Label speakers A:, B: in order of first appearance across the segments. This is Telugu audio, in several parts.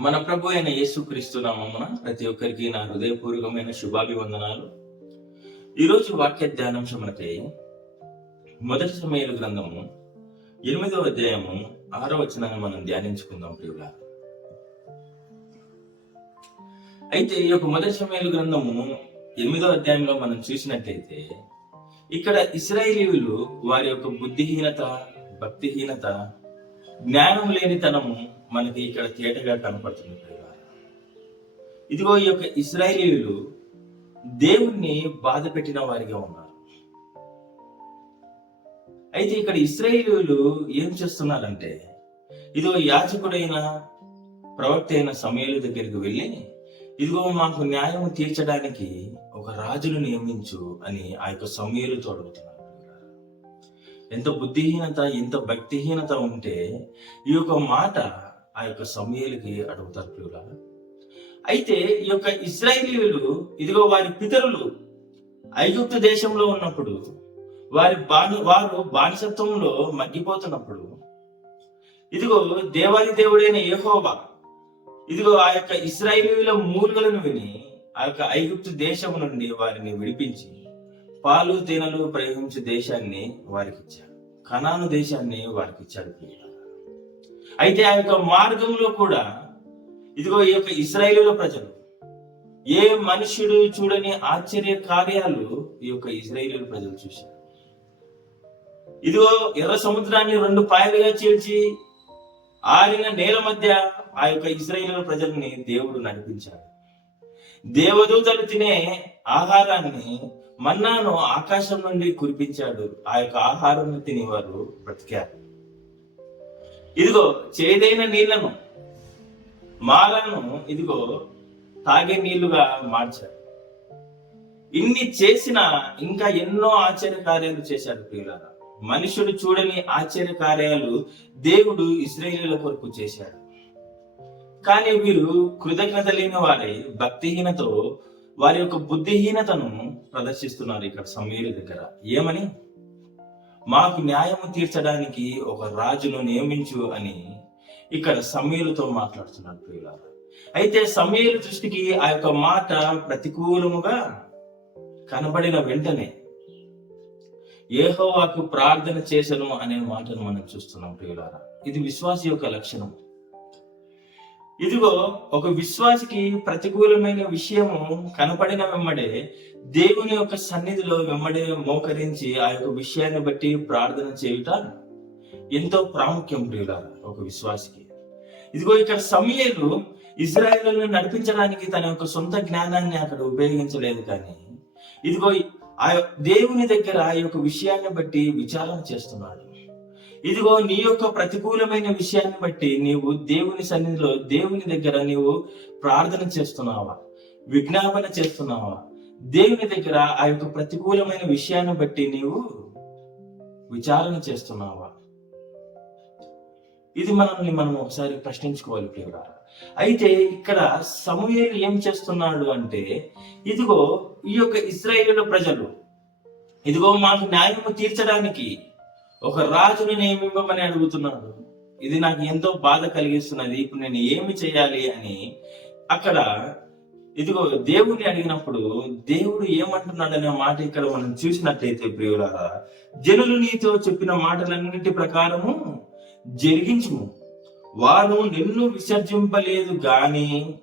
A: మన ప్రభు అయిన యేసుక్రీస్తు నామమున ప్రతి ఒక్కరికి నా హృదయపూర్వకమైన శుభాభివందనాలు. ఈరోజు వాక్య ధ్యానాంశమునకై మొదటి సమయాల గ్రంథము ఎనిమిదవ అధ్యాయము ఆరో వచనాన్ని మనం ధ్యానించుకుందాం ప్రియుల అయితే ఈ యొక్క మొదటి సమయాల గ్రంథము ఎనిమిదవ అధ్యాయంలో మనం చూసినట్లయితే ఇక్కడ ఇస్రాయేలీయులు వారి యొక్క బుద్ధిహీనత భక్తిహీనత జ్ఞానం లేనితనము మనకి ఇక్కడ తేటగా కనపడుతుంది ఇదిగో ఈ యొక్క ఇస్రాయేలీలు దేవుణ్ణి బాధ పెట్టిన వారిగా ఉన్నారు. అయితే ఇక్కడ ఇస్రాయేలీలు ఏం చేస్తున్నారంటే ఇదిగో యాచకుడైన ప్రవక్త అయిన సమయాల దగ్గరికి వెళ్ళి ఇదిగో మాకు న్యాయం తీర్చడానికి ఒక రాజును నియమించు అని ఆ యొక్క సమయాలతో అడుగుతున్నారు ఎంత బుద్ధిహీనత ఎంత భక్తిహీనత ఉంటే ఈ యొక్క మాట ఆ యొక్క సమయలకి అడుగుతారు ప్రియులా అయితే ఈ యొక్క ఇస్రాయేలీలు ఇదిగో వారి పితరులు ఐగుప్తు దేశంలో ఉన్నప్పుడు వారి బాని వారు బానిసత్వంలో మగ్గిపోతున్నప్పుడు ఇదిగో దేవాది దేవుడైన యెహోవా ఇదిగో ఆ యొక్క ఇస్రాయేలీల మూలుగలను విని ఆ యొక్క ఐగుప్తు దేశం నుండి వారిని విడిపించి పాలు తేనెలు ప్రయోగించే దేశాన్ని వారికి ఇచ్చాడు కనాను దేశాన్ని వారికి ఇచ్చాడు ప్రియులారా. అయితే ఆ యొక్క మార్గంలో కూడా ఇదిగో ఈ యొక్క ఇస్రాయేలుల ప్రజలు ఏ మనుషుడు చూడని ఆశ్చర్య కార్యాలు ఈ యొక్క ఇజ్రాయేలు ప్రజలు చూశారు. ఇదిగో ఎర్ర సముద్రాన్ని రెండు పాయలుగా చీల్చి ఆరిన నేల మధ్య ఆ యొక్క ఇజ్రాయేలు ప్రజల్ని దేవుడు నడిపించాడు. దేవదూతలు తినే ఆహారాన్ని మన్నాను ఆకాశం నుండి కురిపించాడు. ఆ యొక్క ఆహారం తినేవారు బ్రతికారు. ఇదిగో చేదైన నీళ్ళను మాలను ఇదిగో తాగే నీళ్ళుగా మార్చాడు ఇన్ని చేసిన ఇంకా ఎన్నో ఆశ్చర్య కార్యాలు చేశాడు ప్రియులారా. మనుషుడు చూడని ఆశ్చర్య కార్యాలు దేవుడు ఇస్రాయేలీల కొరకు చేశాడు. కానీ వీరు కృతజ్ఞత లేని వారి భక్తిహీనతో వారి యొక్క బుద్ధిహీనతను ప్రదర్శిస్తున్నారు ఇక్కడ సమీర దగ్గర. ఏమని? మాకు న్యాయము తీర్చడానికి ఒక రాజును నియమించు అని ఇక్కడ సమీరుతో మాట్లాడుతున్నాడు ప్రియులారు. అయితే సమీరు దృష్టికి ఆ యొక్క మాట ప్రతికూలముగా కనబడిన వెంటనే ఏహోవాకు ప్రార్థన చేసను అనే మాటను మనం చూస్తున్నాం ప్రియులారా. ఇది విశ్వాస యొక్క లక్షణం. ఇదిగో ఒక విశ్వాసికి ప్రతికూలమైన విషయము కనపడిన వెంబడే దేవుని యొక్క సన్నిధిలో వెంబడే మోకరించి ఆ యొక్క విషయాన్ని బట్టి ప్రార్థన చేయుట ఎంతో ప్రాముఖ్యం ప్రియుల ఒక విశ్వాసికి. ఇదిగో ఇక్కడ సమయలు ఇజ్రాయేల్ను నడిపించడానికి తన యొక్క సొంత జ్ఞానాన్ని అక్కడ ఉపయోగించలేదు కానీ ఇదిగో ఆ దేవుని దగ్గర ఆ యొక్క విషయాన్ని బట్టి విచారణ చేస్తున్నాడు. ఇదిగో నీ యొక్క ప్రతికూలమైన విషయాన్ని బట్టి నీవు దేవుని సన్నిధిలో దేవుని దగ్గర నీవు ప్రార్థన చేస్తున్నావా? విజ్ఞాపన చేస్తున్నావా? దేవుని దగ్గర ఆ యొక్క ప్రతికూలమైన విషయాన్ని బట్టి నీవు విచారణ చేస్తున్నావా? ఇది మనల్ని మనం ఒకసారి ప్రశ్నించుకోవాలి ప్రియులారా. అయితే ఇక్కడ సమూహలు ఏం చేస్తున్నాడు అంటే ఇదిగో ఈ యొక్క ఇస్రాయేలు ప్రజలు ఇదిగో మాకు న్యాయము తీర్చడానికి ఒక రాజుని నియమింపమని అడుగుతున్నాడు. ఇది నాకు ఎంతో బాధ కలిగిస్తున్నది. ఇప్పుడు నేను ఏమి చేయాలి అని అక్కడ ఇదిగో దేవుణ్ణి అడిగినప్పుడు దేవుడు ఏమంటున్నాడనే మాట ఇక్కడ మనం చూసినట్లయితే ప్రియులారా జనులు నీతో చెప్పిన మాటలన్నిటి ప్రకారము జరిగించుము. వారు నిన్ను విసర్జింపలేదు గాని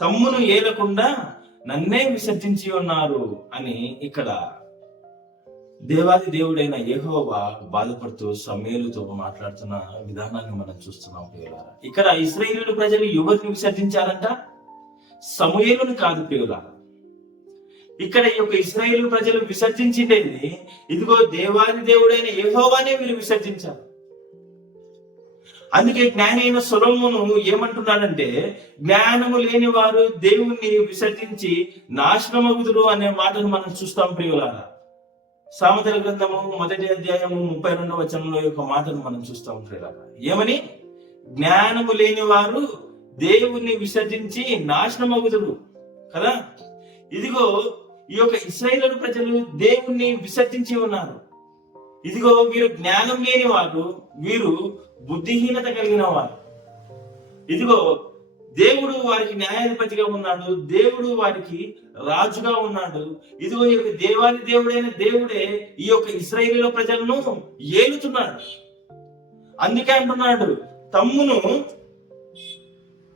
A: తమ్మును ఏలకుండా నన్నే విసర్జించి ఉన్నారు అని ఇక్కడ దేవాది దేవుడైన ఏహోవా బాధపడుతూ సమేలుతో మాట్లాడుతున్న విధానాన్ని మనం చూస్తున్నాం ప్రియులారా. ఇక్కడ ఇస్రాయేలు ప్రజలు ఎవరిని విసర్జించారంట. సమూయేలుని కాదు ప్రియులారా. ఇక్కడ ఈ యొక్క ఇస్రాయేలు ప్రజలు విసర్జించిండేది ఇదిగో దేవాది దేవుడైన యెహోవానే వీరు విసర్జించారు. అందుకే జ్ఞానైన సొలమును ఏమంటున్నాడంటే జ్ఞానము లేని వారు దేవుణ్ణి విసర్జించి నాశనమగుదురు అనే మాటను మనం చూస్తాం ప్రియులారా. సామెతల గ్రంథము మొదటి అధ్యాయము ముప్పై రెండవ వచనంలో యొక్క మాటను మనం చూస్తాం ప్రియులారా ఏమని? జ్ఞానము లేని వారు దేవుణ్ణి విసర్జించి నాశనమగుదురు. కదా? ఇదిగో ఈ యొక్క ఇస్రాయేలు ప్రజలు దేవుణ్ణి విసర్జించి ఉన్నారు. ఇదిగో వీరు జ్ఞానం లేని వారు వీరు బుద్ధిహీనత కలిగిన వారు. ఇదిగో దేవుడు వారికి న్యాయాధిపతిగా ఉన్నాడు దేవుడు వారికి రాజుగా ఉన్నాడు. ఇదిగో ఈ యొక్క దేవాది దేవుడైన దేవుడే ఈ యొక్క ఇస్రాయేలీల ప్రజలను ఏలుతున్నాడు. అందుకే అంటున్నాడు తమ్మును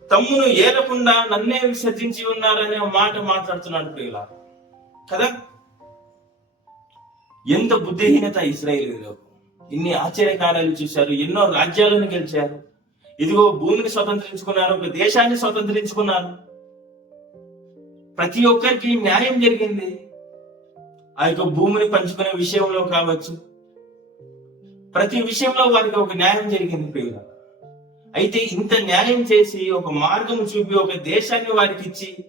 A: తమ్మును ఏలకుండా నన్నే విసర్జించి ఉన్నారనే మాట మాట్లాడుతున్నాడు ప్రియుల. కదా? ఎంత బుద్ధిహీనత ఇస్రాయేలీలో ఇన్ని ఆశ్చర్యకార్యాలు చూశారు ఎన్నో రాజ్యాలను గెలిచారు. ఇదిగో భూమిని స్వతంత్రించుకున్నారు ఒక దేశాన్ని స్వతంత్రించుకున్నారు. ప్రతి ఒక్కరికి న్యాయం జరిగింది. ఆ యొక్క భూమిని పంచుకునే విషయంలో కావచ్చు. ప్రతి విషయంలో వారికి ఒక న్యాయం జరిగింది ప్రియుల అయితే ఇంత న్యాయం చేసి ఒక మార్గం చూపి ఒక దేశాన్ని వారికి ఇచ్చి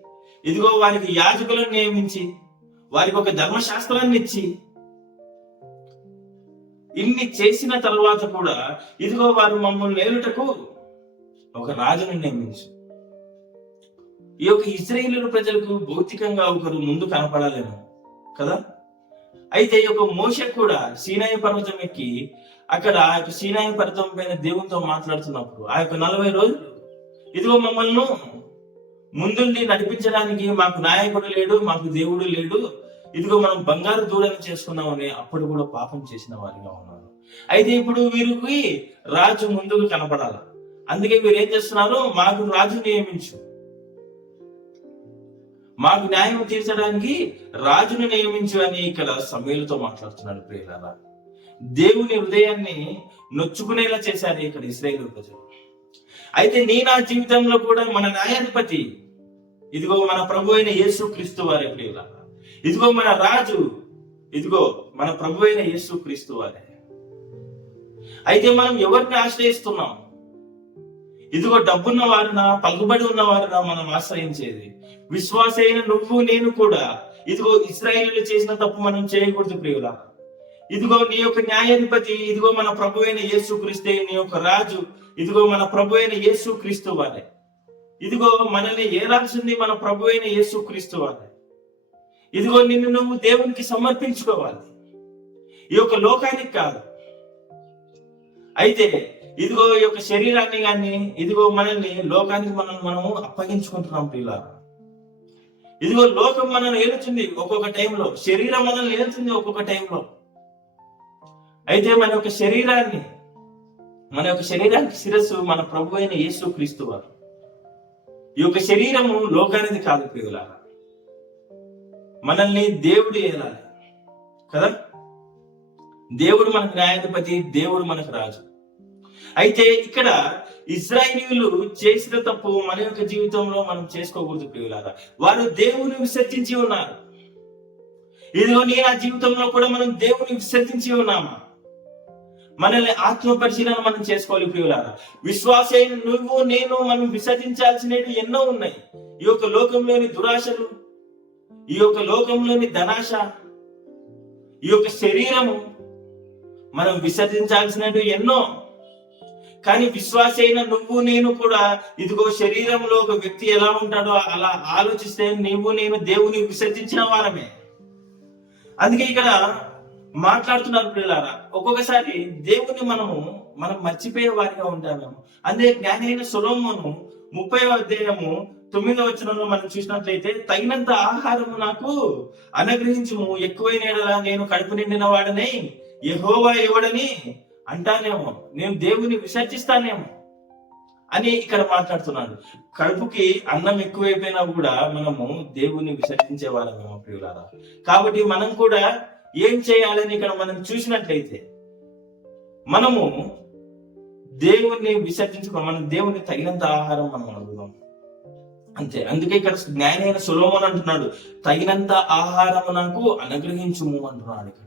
A: ఇదిగో వారికి యాజకులను నియమించి వారికి ఒక ధర్మశాస్త్రాన్ని ఇచ్చి ఇన్ని చేసిన తర్వాత కూడా ఇదిగో వారు మమ్మల్ని నేలుటకు ఒక రాజును నియమించు ఈ యొక్క ఇజ్రాయేలు ప్రజలకు భౌతికంగా ఒకరు ముందు కనపడాలేమో కదా? అయితే ఈ యొక్క మోష కూడా సీనాయి పర్వతం ఎక్కి అక్కడ ఆ యొక్క సీనాయి పర్వతం పైన దేవునితో మాట్లాడుతున్నప్పుడు ఆ యొక్క నలభై రోజులు ఇదిగో మమ్మల్ని ముందుండి నడిపించడానికి మాకు నాయకుడు లేడు మాకు దేవుడు లేడు. ఇదిగో మనం బంగారు దూడని చేసుకున్నామని అప్పుడు కూడా పాపం చేసిన వారిగా ఉన్నారు. అయితే ఇప్పుడు వీరికి రాజు ముందుకు కనపడాలి? అందుకే మీరు ఏం చేస్తున్నారు? మాకు రాజు నియమించు. మాకు న్యాయం తీర్చడానికి రాజును నియమించు అని ఇక్కడ సమీలతో మాట్లాడుతున్నాడు ప్రియులారా. దేవుని హృదయాన్ని నొచ్చుకునేలా చేశారు ఇక్కడ ఇస్రాయేల్ ప్రజలు. అయితే నీ నా జీవితంలో కూడా మన న్యాయాధిపతి ఇదిగో మన ప్రభు అయిన యేసు క్రీస్తు వారే ప్రియులారా. ఇదిగో మన రాజు ఇదిగో మన ప్రభు అయిన యేసు క్రీస్తు వారే. అయితే మనం ఎవరిని ఆశ్రయిస్తున్నాం? ఇదిగో డబ్బున్న వారినా పలుకుబడి ఉన్న వారినా మనం ఆశ్రయించేది. విశ్వాస అయిన నువ్వు నేను కూడా. ఇదిగో ఇస్రాయేలీలు చేసిన తప్పు మనం చేయకూడదు ప్రియుల ఇదిగో నీ యొక్క న్యాయాధిపతి ఇదిగో మన ప్రభు అయిన యేసు క్రీస్తే నీ యొక్క రాజు ఇదిగో మన ప్రభు అయిన యేసు క్రీస్తు వారే. ఇదిగో మనల్ని ఏలాల్సింది మన ప్రభు అయిన యేసు క్రీస్తు వారే. ఇదిగో నిన్ను నువ్వు దేవునికి సమర్పించుకోవాలి. ఈ యొక్క లోకానికి కాదు. అయితే ఇదిగో ఈ యొక్క శరీరాన్ని కానీ ఇదిగో మనల్ని లోకానికి మనం మనము అప్పగించుకుంటున్నాం ప్రియుల ఇదిగో లోకం మనల్ని ఏలుతుంది ఒక్కొక్క టైంలో శరీరం మనల్ని ఏలుతుంది ఒక్కొక్క టైంలో. అయితే మన యొక్క శరీరాన్ని మన యొక్క శరీరానికి శిరస్సు మన ప్రభు అయిన యేసు క్రీస్తు వారు. ఈ యొక్క శరీరము లోకానిది కాదు ప్రియులారా. మనల్ని దేవుడు ఏలాలి కదా? దేవుడు మనకు న్యాయాధిపతి దేవుడు మనకు రాజు. అయితే ఇక్కడ ఇజ్రాయిలీలు చేసిన తప్పు మన యొక్క జీవితంలో మనం చేసుకోకూడదు ప్రియులారా. వారు దేవుని విసర్జించి ఉన్నారు. ఇదిగో నీ నా జీవితంలో కూడా మనం దేవుని విసర్జించి ఉన్నామా మనల్ని ఆత్మ పరిశీలన మనం చేసుకోవాలి ప్రియులారా. విశ్వాసైన నువ్వు నేను మనం విసర్జించాల్సినవి ఎన్నో ఉన్నాయి. ఈ యొక్క లోకంలోని దురాశలు ఈ యొక్క లోకంలోని ధనాశ ఈ యొక్క శరీరము మనం విసర్జించాల్సినవి ఎన్నో కానీ విశ్వాసైన నువ్వు నేను కూడా. ఇదిగో శరీరంలో ఒక వ్యక్తి ఎలా ఉంటాడో అలా ఆలోచిస్తే నీవు నేను దేవుని విసర్జించిన వారమే అందుకే ఇక్కడ మాట్లాడుతున్నారు పిల్లారా ఒక్కొక్కసారి దేవుని మనము మనం మర్చిపోయే వారిగా ఉంటామేమో. అందుకే జ్ఞానైన సులోమును ముప్పై అధ్యాయము తొమ్మిదో వచనంలో మనం చూసినట్లయితే తగినంత ఆహారము నాకు అనుగ్రహించుము. ఎక్కువైన నేను కడుపు నిండిన వాడని యహోవా ఇవ్వడని అంటానేమో. నేను దేవుని విసర్జిస్తానేమో అని ఇక్కడ మాట్లాడుతున్నాడు. కడుపుకి అన్నం ఎక్కువైపోయినా కూడా మనము దేవుని విసర్జించే వాళ్ళమేమో ప్రియులారా. కాబట్టి మనం కూడా ఏం చేయాలని ఇక్కడ మనం చూసినట్లయితే మనము దేవుణ్ణి విసర్జించుకో మనం దేవుని తగినంత ఆహారం మనం అడుగుదాం. అంతే. అందుకే ఇక్కడ జ్ఞానైన సులోమన్ అంటున్నాడు తగినంత ఆహారం నాకు అనుగ్రహించుము అంటున్నాడు ఇక్కడ.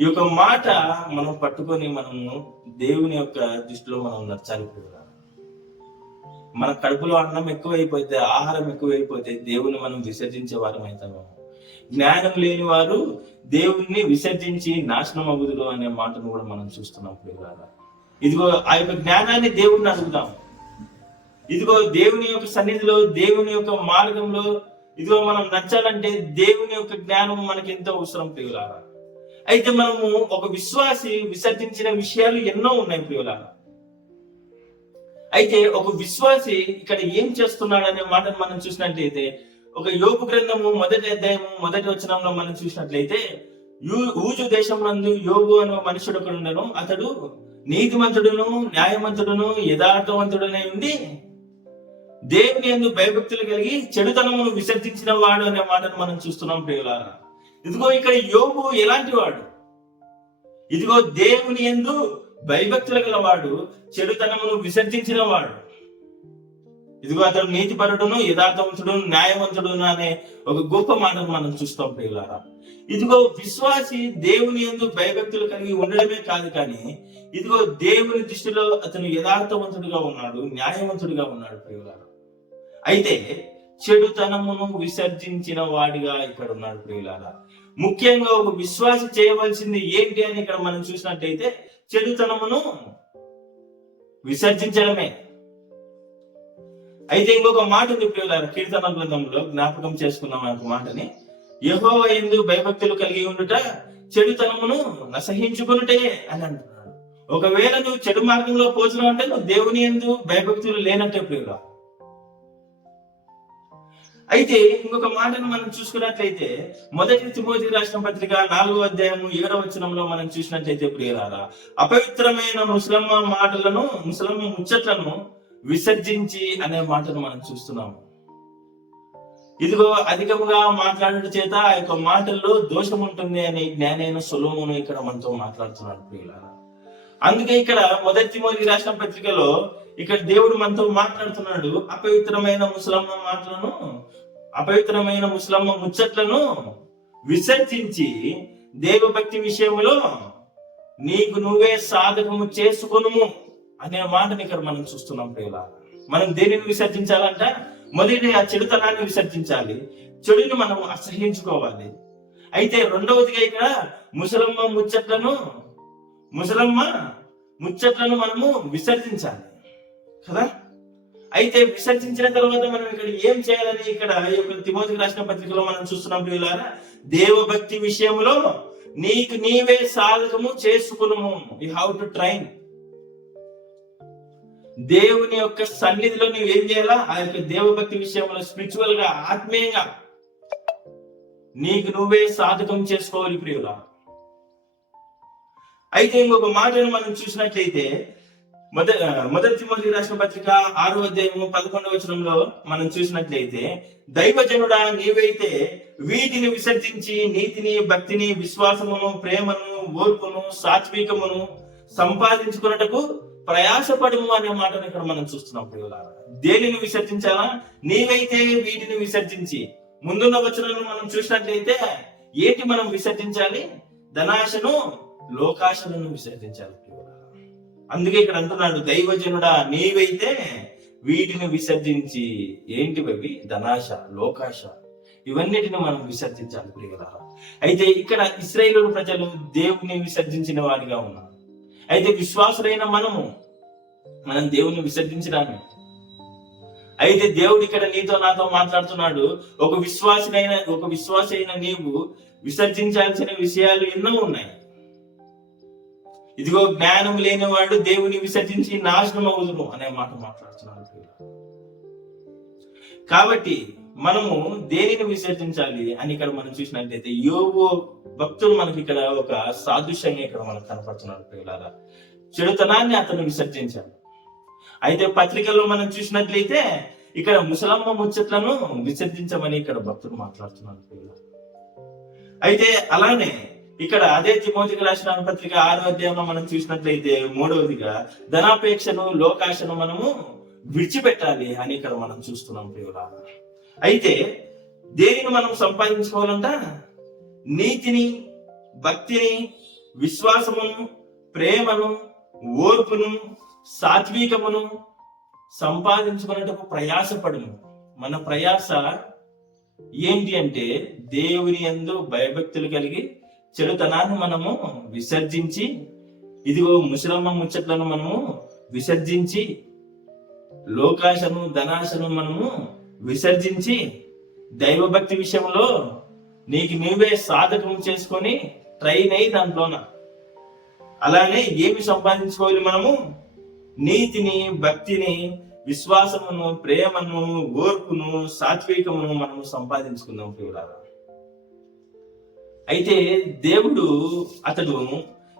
A: ఈ యొక్క మాట మనం పట్టుకొని మనము దేవుని యొక్క దృష్టిలో మనం నచ్చాలి ప్రియులారా. మన కడుపులో అన్నం ఎక్కువైపోతే ఆహారం ఎక్కువైపోతే దేవుని మనం విసర్జించే వారం అవుతాము. జ్ఞానం లేని వారు దేవుణ్ణి విసర్జించి నాశనం అగుదురు అనే మాటను కూడా మనం చూస్తున్నాం ప్రియులారా ఇదిగో ఆ యొక్క జ్ఞానాన్ని దేవుణ్ణి అడుగుదాం. ఇదిగో దేవుని యొక్క సన్నిధిలో దేవుని యొక్క మార్గంలో ఇదిగో మనం నచ్చాలంటే దేవుని యొక్క జ్ఞానం మనకి ఎంతో అవసరం ప్రియులారా. అయితే మనము ఒక విశ్వాసి విసర్జించిన విషయాలు ఎన్నో ఉన్నాయి ప్రియుల అయితే ఒక విశ్వాసి ఇక్కడ ఏం చేస్తున్నాడు అనే మాటను మనం చూసినట్లయితే ఒక యోగు గ్రంథము మొదటి అధ్యాయము మొదటి వచనంలో మనం చూసినట్లయితే ఊజు దేశం నందు యోగు అనే మనుషుడు ఒకడు ఉండను అతడు నీతిమంతుడును న్యాయమంతుడును యథార్థవంతుడునై ఉండి దేవుని ఎందుకు భయభక్తులు కలిగి చెడుతనమును విసర్జించిన వాడు అనే మాటను మనం చూస్తున్నాం ప్రియులారా. ఇదిగో ఇక్కడ యోగు ఎలాంటి వాడు? ఇదిగో దేవుని ఎందు భయభక్తులు గలవాడు చెడుతనమును విసర్జించిన వాడు. ఇదిగో అతడు నీతిపరుడును యథార్థవంతుడు న్యాయవంతుడు అనే ఒక గొప్ప మాటను మనం చూస్తాం ప్రియులారా. ఇదిగో విశ్వాసి దేవుని ఎందు భయభక్తులు కలిగి ఉండడమే కాదు కానీ ఇదిగో దేవుని దృష్టిలో అతను యథార్థవంతుడిగా ఉన్నాడు న్యాయవంతుడిగా ఉన్నాడు ప్రియులారా. అయితే చెడుతనమును విసర్జించిన వాడిగా ఇక్కడ ఉన్నాడు ప్రియులారా. ముఖ్యంగా ఒక విశ్వాసి చేయవలసింది ఏంటి అని ఇక్కడ మనం చూసినట్టయితే చెడుతనమును విసర్జించడమే. అయితే ఇంకొక మాట ఉంది ప్రియులారా కీర్తన గ్రంథంలో జ్ఞాపకం చేసుకున్నాం ఒక మాటని. యహోవ ఎందు భయభక్తులు కలిగి ఉండుట చెడుతనమును నసహించుకునుటే అని అంటున్నాడు. ఒకవేళ నువ్వు చెడు మార్గంలో పోతున్నావు అంటే నువ్వు దేవుని ఎందు భయభక్తులు లేనట్టే ప్రియులారా. అయితే ఇంకొక మాటను మనం చూసుకున్నట్లయితే మొదటి తిమోతి రాష్ట్ర పత్రిక నాలుగో అధ్యాయము ఏడవ వచనంలో మనం చూసినట్లయితే ప్రియులారా అపవిత్రమైన ముసలమ్మ మాటలను ముసలమ్మ ముచ్చట్లను విసర్జించి అనే మాటను మనం చూస్తున్నాము ఇదిగో అధికముగా మాట్లాడడం చేత ఆ యొక్క మాటల్లో దోషం ఉంటుంది అని జ్ఞానైన సులభమును ఇక్కడ మనతో మాట్లాడుతున్నాడు ప్రియులారా. అందుకే ఇక్కడ మొదటి తిమోతి రాష్ట్ర పత్రికలో ఇక్కడ దేవుడు మనతో మాట్లాడుతున్నాడు. అపవిత్రమైన ముసలమ్మ మాటలను అపవిత్రమైన ముసలమ్మ ముచ్చట్లను విసర్జించి దేవభక్తి విషయంలో నీకు నువ్వే సాధకము చేసుకొనుము అనే మాటని ఇక్కడ మనం చూస్తున్నాం ప్రియుల మనం దేనిని విసర్జించాలంట? మొదటి ఆ చెడుతనాన్ని విసర్జించాలి. చెడుని మనం అసహించుకోవాలి అయితే రెండవదిగా ఇక్కడ ముసలమ్మ ముచ్చట్లను ముసలమ్మ ముచ్చట్లను మనము విసర్జించాలి. కదా? అయితే విసర్జించిన తర్వాత మనం ఇక్కడ ఏం చేయాలని ఇక్కడ ఈ యొక్క తిమోతికి రాసిన పత్రికలో మనం చూస్తున్నాం ప్రియులారా? దేవభక్తి విషయంలో నీకు నీవే సాధకము చేసుకును యు హావ్ టు ట్రైన్ దేవుని యొక్క సన్నిధిలో నువ్వు ఏం చేయాలా? ఆ యొక్క దేవభక్తి విషయంలో స్పిరిచువల్గా ఆత్మీయంగా నీకు నువ్వే సాధకం చేసుకోవాలి ప్రియులా అయితే ఇంకొక మాటను మనం చూసినట్లయితే మొదటి మొదటి తిమోతి రాసిన పత్రిక ఆరో అధ్యాయము పదకొండవ వచనంలో మనం చూసినట్లయితే దైవజనుడా నీవైతే వీటిని విసర్జించి నీతిని భక్తిని విశ్వాసమును ప్రేమను ఓర్పును సాత్వికమును సంపాదించుకున్నటకు ప్రయాసపడము అనే మాటను ఇక్కడ మనం చూస్తున్నాం ప్రియులారా. దేనిని విసర్జించాలా? నీవైతే వీటిని విసర్జించి. ముందున్న వచనాలను మనం చూసినట్లయితే ఏంటి మనం విసర్జించాలి? ధనాశను లోకాశలను విసర్జించాలి. అందుకే ఇక్కడ అంటున్నాడు దైవజనుడా నీవైతే వీటిని విసర్జించి ఏంటివి ధనాశ లోకాశ. ఇవన్నిటిని మనం విసర్జించాలి ప్రియులారా. అయితే ఇక్కడ ఇస్రాయేల్ ప్రజలు దేవుని విసర్జించిన వారిగా ఉన్నారు. అయితే విశ్వాసులైన మనము మనం దేవుని విసర్జించడాన్ని. అయితే దేవుడు ఇక్కడ నీతో నాతో మాట్లాడుతున్నాడు ఒక విశ్వాసైన ఒక విశ్వాసైన నీవు విసర్జించాల్సిన విషయాలు ఎన్నో ఉన్నాయి. ఇదిగో జ్ఞానం లేనివాడు దేవుని విసర్జించి నాశనం అవుదును అనే మాట మాట్లాడుతున్నాను కాబట్టి మనము దేనిని విసర్జించాలి అని ఇక్కడ మనం చూసినట్లయితే యోగు భక్తులు మనకి ఇక్కడ ఒక సాదృశ్యంగా ఇక్కడ మనకు కనపడుతున్నారు ప్రియులారా. చెడుతనాన్ని అతను విసర్జించాడు. అయితే పత్రికల్లో మనం చూసినట్లయితే ఇక్కడ ముసలమ్మ ముచ్చట్లను విసర్జించమని ఇక్కడ భక్తులు మాట్లాడుతున్నారు అయితే అలానే ఇక్కడ అదే తిమోతికి రాసిన పత్రిక ఆరో అధ్యాయంలో మనం చూసినట్లయితే మూడవదిగా ధనాపేక్షను లోకాశను మనము విడిచిపెట్టాలి అని ఇక్కడ మనం చూస్తున్నాం ప్రియుల అయితే దేనిని మనం సంపాదించుకోవాలంట? నీతిని భక్తిని విశ్వాసమును ప్రేమను ఓర్పును సాత్వికమును సంపాదించుకున్నట్టుకు ప్రయాసపడము. మన ప్రయాస ఏంటి అంటే దేవుని యందు భయభక్తులు కలిగి చెడుతనాన్ని మనము విసర్జించి ఇదిగో ముసలమ్మ ముచ్చట్లను మనము విసర్జించి లోకాశను ధనాశను మనము విసర్జించి దైవభక్తి విషయంలో నీకు నీవే సాధకం చేసుకొని ట్రైన్ అయ్యి దాంట్లోన. అలానే ఏమి సంపాదించుకోవాలి మనము? నీతిని భక్తిని విశ్వాసమును ప్రేమను ఓర్పును సాత్వికమును మనము సంపాదించుకుందాం ప్రియులారా. అయితే దేవుడు అతడు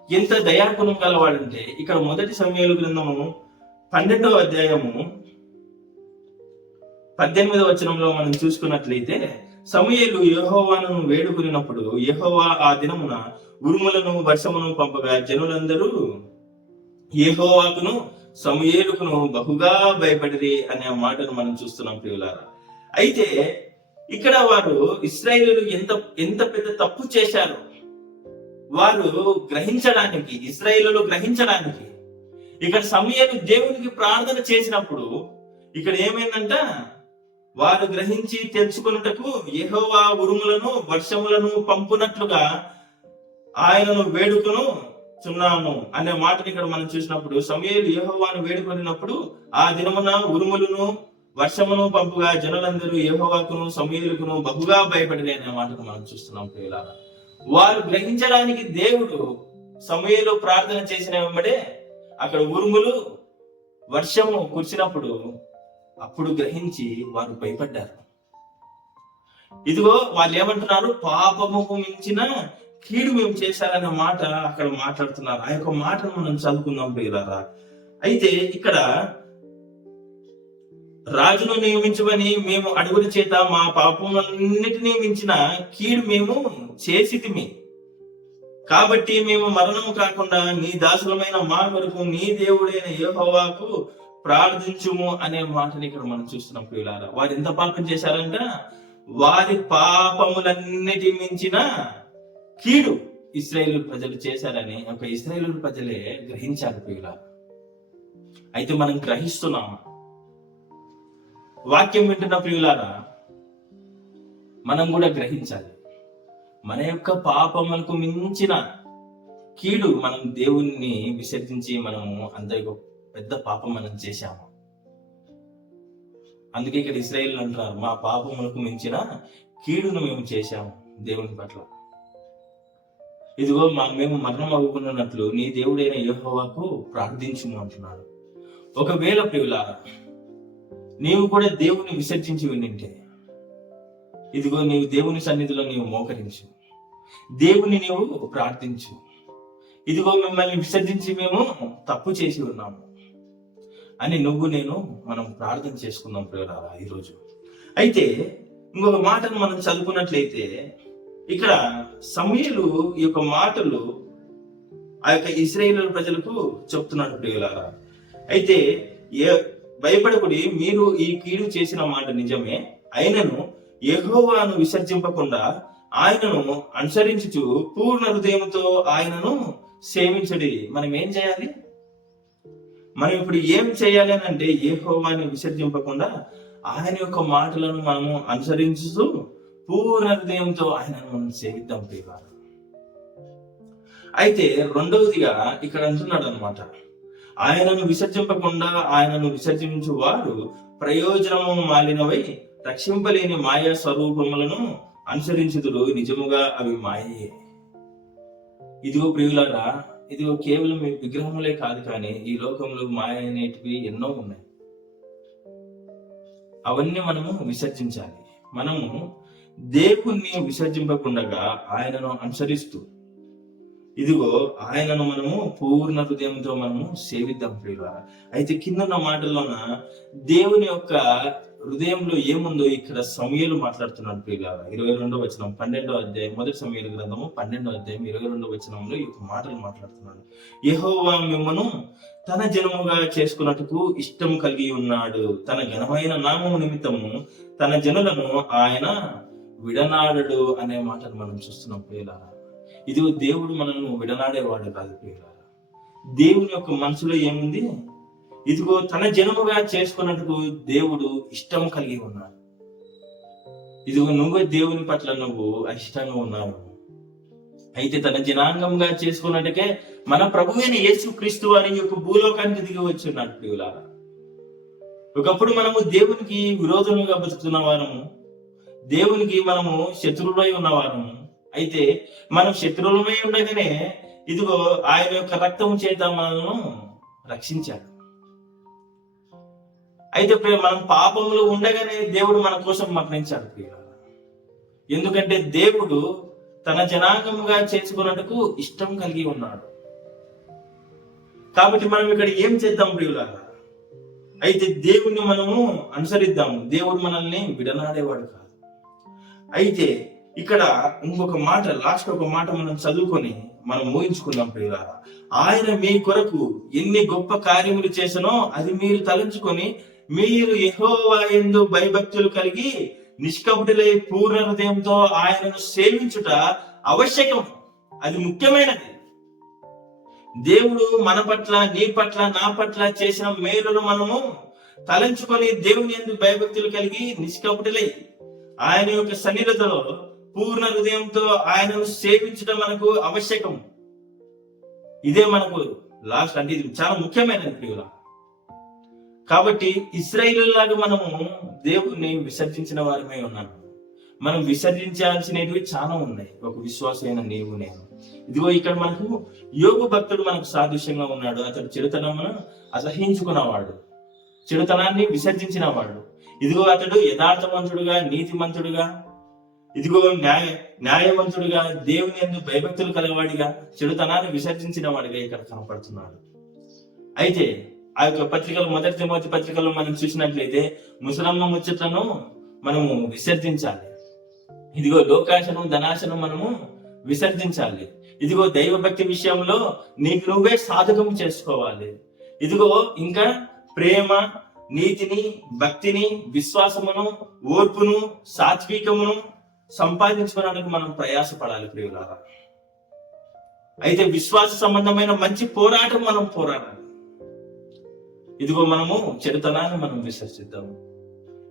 A: ఎంత దయాగుణం గలవాడంటే ఇక్కడ మొదటి సమయాలు గ్రంథము పన్నెండవ అధ్యాయము పద్దెనిమిదవ వచనంలో మనం చూసుకున్నట్లయితే సమయలు యహోవాను వేడుకున్నప్పుడు యహోవా ఆ దినమున ఉరుములను వర్షమును పంపగా జనులందరూ యహోవాకును సమయేలుకును బహుగా భయపడిరి అనే మాటను మనం చూస్తున్నాం ప్రియులారా. అయితే ఇక్కడ వారు ఇస్రాయేలు ఎంత ఎంత పెద్ద తప్పు చేశారు వారు గ్రహించడానికి ఇస్రాయేలు గ్రహించడానికి ఇక్కడ సమయలు దేవునికి ప్రార్థన చేసినప్పుడు ఇక్కడ ఏమైందంట? వారు గ్రహించి తెలుసుకున్నటకు యహోవా ఉరుములను వర్షములను పంపునట్లుగా ఆయనను వేడుకను చున్నాము అనే మాటని ఇక్కడ మనం చూసినప్పుడు సమయలు యహోవాను వేడుకొనినప్పుడు ఆ దినమున ఉరుములను వర్షమును పంపుగా జనులందరూ ఏహోవాకును సమీరుకును బహుగా భయపడి అనే మాటను మనం చూస్తున్నాం ప్రియులారా. వారు గ్రహించడానికి దేవుడు సమయంలో ప్రార్థన చేసిన వెంబడే అక్కడ ఉరుములు వర్షము కురిసినప్పుడు అప్పుడు గ్రహించి వారు భయపడ్డారు. ఇదిగో వాళ్ళు ఏమంటున్నారు పాపము మించిన కీడు మేము చేశారనే మాట అక్కడ మాట్లాడుతున్నారు. ఆ యొక్క మాటను మనం చదువుకుందాం ప్రియులారా. అయితే ఇక్కడ రాజును నియమించమని మేము అడుగుల చేత మా పాపములన్నిటినీ మించిన కీడు మేము చేసితిమి. కాబట్టి మేము మరణము కాకుండా నీ దాసులమైన మా కొరకు నీ దేవుడైన యెహోవాకు ప్రార్థించుము అనే మాటని ఇక్కడ మనం చూస్తున్నాం ప్రియులారా. వారు ఎంత పాపం చేశారంట? వారి పాపములన్నిటి మించిన కీడు ఇస్రాయేల్ ప్రజలు చేశారని ఒక ఇస్రాయేల్ ప్రజలే గ్రహించారు ప్రియులారా. అయితే మనం గ్రహిస్తున్నామా? వాక్యం వింటున్న ప్రియులారా మనం కూడా గ్రహించాలి. మన యొక్క పాపములకు మించిన కీడు మనం దేవుణ్ణి విసర్జించి మనము అంత పెద్ద పాపం మనం చేశాము. అందుకే ఇక్కడ ఇస్రాయిల్ అంటున్నారు మా పాపములకు మించిన కీడును మేము చేశాము దేవుని పట్ల. ఇదిగో మా మేము మరణం అవ్వకున్నట్లు నీ దేవుడైన యోహోవాకు ప్రార్థించుము అంటున్నాడు ఒకవేళ ప్రియులారా నీవు కూడా దేవుని విసర్జించి వింటే ఇదిగో నీవు దేవుని సన్నిధిలో నీవు మోకరించు. దేవుని నీవు ప్రార్థించు. ఇదిగో మిమ్మల్ని విసర్జించి మేము తప్పు చేసి ఉన్నాము అని నువ్వు నేను మనం ప్రార్థన చేసుకుందాం ప్రియురాలా ఈరోజు. అయితే ఇంకొక మాటను మనం చదువుకున్నట్లయితే ఇక్కడ సమయలు ఈ యొక్క మాటలు ఆ యొక్క ఇస్రాయేల్ ప్రజలకు చెప్తున్నాడు ప్రియులారా. అయితే ఏ భయపడకుడి మీరు ఈ కీడు చేసిన మాట నిజమే. అయినను యహోవాను విసర్జింపకుండా ఆయనను అనుసరించుచు పూర్ణ హృదయంతో ఆయనను సేవించడి. మనం ఏం చేయాలి? మనం ఇప్పుడు ఏం చేయాలి అని అంటే యహోవాని విసర్జింపకుండా ఆయన యొక్క మాటలను మనము అనుసరించుతూ పూర్ణ హృదయంతో ఆయనను మనం సేవిద్దాం ప్రియులారా అయితే రెండవదిగా ఇక్కడ అంటున్నాడు అనమాట ఆయనను విసర్జింపకుండా ఆయనను విసర్జించు వారు ప్రయోజనము మాలినవై రక్షింపలేని మాయా స్వరూపములను అనుసరించుదురు. నిజముగా అవి మాయే. ఇదిగో ప్రియులారా ఇదిగో కేవలం విగ్రహములే కాదు కానీ ఈ లోకంలో మాయ అనేటివి ఎన్నో ఉన్నాయి. అవన్నీ మనము విసర్జించాలి. మనము దేవుణ్ణి విసర్జింపకుండగా ఆయనను అనుసరిస్తూ ఇదిగో ఆయనను మనము పూర్ణ హృదయంతో మనము సేవిద్దాం ప్రియులారా. అయితే కింద మాటల్లోన దేవుని యొక్క హృదయంలో ఏముందో ఇక్కడ సమయలు మాట్లాడుతున్నాడు ప్రియులారా. ఇరవై రెండో వచనం పన్నెండో అధ్యాయం మొదటి సమయాల గ్రంథము పన్నెండో అధ్యాయం ఇరవై రెండో వచనంలో ఈ యొక్క మాటలు మాట్లాడుతున్నాడు. యహోవా మిమ్మను తన జనముగా చేసుకున్నట్టుకు ఇష్టం కలిగి ఉన్నాడు. తన ఘనమైన నామము నిమిత్తము తన జనులను ఆయన విడనాడడు అనే మాటను మనం చూస్తున్నాం ప్రియులారా. ఇది దేవుడు మనల్ని విడనాడేవాడు కాదు ప్రియులారా. దేవుని యొక్క మనసులో ఏముంది? ఇదిగో తన జనముగా చేసుకున్నట్టుకు దేవుడు ఇష్టం కలిగి ఉన్నాడు ఇదిగో నువ్వే దేవుని పట్ల నువ్వు అయిష్టంగా ఉన్నావు. అయితే తన జనాంగంగా చేసుకున్నట్టుకే మన ప్రభువైన యేసు క్రీస్తు వారి యొక్క భూలోకానికి దిగి వచ్చిన్నాడు ప్రియులారా. ఒకప్పుడు మనము దేవునికి విరోధముగా బతుకుతున్న వారము దేవునికి మనము శత్రువులై ఉన్నవారము అయితే మనం శత్రువులమై ఉండగానే ఇదిగో ఆయన యొక్క రక్తం చేత మనను రక్షించాడు. అయితే మనం పాపంలో ఉండగానే దేవుడు మన కోసం మరణించాడు ఎందుకంటే దేవుడు తన జనాంగముగా చేసుకున్నట్టుకు ఇష్టం కలిగి ఉన్నాడు. కాబట్టి మనం ఇక్కడ ఏం చేద్దాం ప్రియులారా? అయితే దేవుణ్ణి మనము అనుసరిద్దాము. దేవుడు మనల్ని విడనాడేవాడు కాదు. అయితే ఇక్కడ ఇంకొక మాట లాస్ట్ ఒక మాట మనం చదువుకొని మనం ఊహించుకుందాం ప్రియులారా. ఆయన మీ కొరకు ఎన్ని గొప్ప కార్యములు చేసనో అది మీరు తలంచుకొని మీరు యెహోవా యందు భయభక్తులు కలిగి నిష్కపటులై పూర్ణ హృదయంతో ఆయనను సేవించుట ఆవశ్యకం. అది ముఖ్యమైనది. దేవుడు మన పట్ల నీ పట్ల నా పట్ల చేసిన మేలును మనము తలంచుకొని దేవుని ఎందుకు భయభక్తులు కలిగి నిష్కపటులై ఆయన యొక్క సన్నిధిలో పూర్ణ హృదయంతో ఆయనను సేవించడం మనకు ఆవశ్యకం. ఇదే మనకు లాస్ట్ అంటే ఇది చాలా ముఖ్యమైనది ప్రియుల. కాబట్టి ఇస్రాయిల్ లాగా మనము దేవుణ్ణి విసర్జించిన వారమే ఉన్నాము మనం విసర్జించాల్సినవి చాలా ఉన్నాయి. ఒక విశ్వాసమైన నీవు నేను. ఇదిగో ఇక్కడ మనకు యోగు భక్తుడు మనకు సాదృశ్యంగా ఉన్నాడు. అతడు చిరుతనమును అసహించుకున్నవాడు. చిరుతనాన్ని విసర్జించిన వాడు ఇదిగో అతడు యథార్థవంతుడుగా నీతిమంతుడుగా ఇదిగో న్యాయ న్యాయవంతుడుగా దేవుని ఎందు భయభక్తులు కలవాడిగా చెడుతనాన్ని విసర్జించిన వాడిగా ఇక్కడ కనపడుతున్నాడు. అయితే ఆ యొక్క పత్రికలు మొదటి తిమోతి పత్రికలు మనం చూసినట్లయితే ముసలమ్మ ముచ్చట్లను మనము విసర్జించాలి. ఇదిగో లోకాశను ధనాశను మనము విసర్జించాలి. ఇదిగో దైవభక్తి విషయంలో నీకు నువ్వే సాధకం చేసుకోవాలి. ఇదిగో ఇంకా ప్రేమ నీతిని భక్తిని విశ్వాసమును ఓర్పును సాత్వికమును సంపాదించుకోవడానికి మనం ప్రయాసపడాలి ప్రియులారా. అయితే విశ్వాస సంబంధమైన మంచి పోరాటం మనం పోరాడాలి. ఇదిగో మనము చెడుతనాన్ని మనం విసర్జిద్దాము.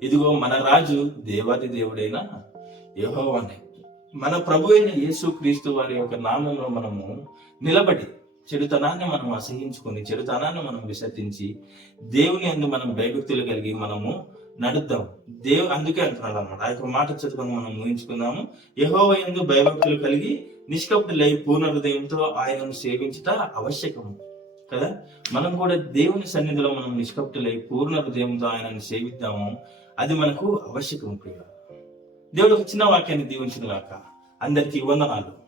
A: ఇదిగో మన రాజు దేవాది దేవుడైన యెహోవానే. మన ప్రభు అయిన యేసు క్రీస్తు వారి యొక్క నామంలో మనము నిలబడి చెడుతనాన్ని మనం అసహించుకొని చెడుతనాన్ని మనం విసర్జించి దేవుని అందు మనం భయభక్తులు కలిగి మనము నడుద్దాం. దేవు అందుకే అంటున్నాడు అనమాట ఆ యొక్క మాట చదువుకొని మనం ఊహించుకుందాము యహోవ ఎందు భయభక్తులు కలిగి నిష్కపటులై పూర్ణ హృదయంతో ఆయనను సేవించుట ఆవశ్యకము. కదా? మనం కూడా దేవుని సన్నిధిలో మనం నిష్కప్తులై పూర్ణ హృదయంతో ఆయనను సేవిద్దాము. అది మనకు ఆవశ్యకం ప్రియ దేవుడు ఒక చిన్న వాక్యాన్ని దీవించిన గాక అందరికీ వందనాలు.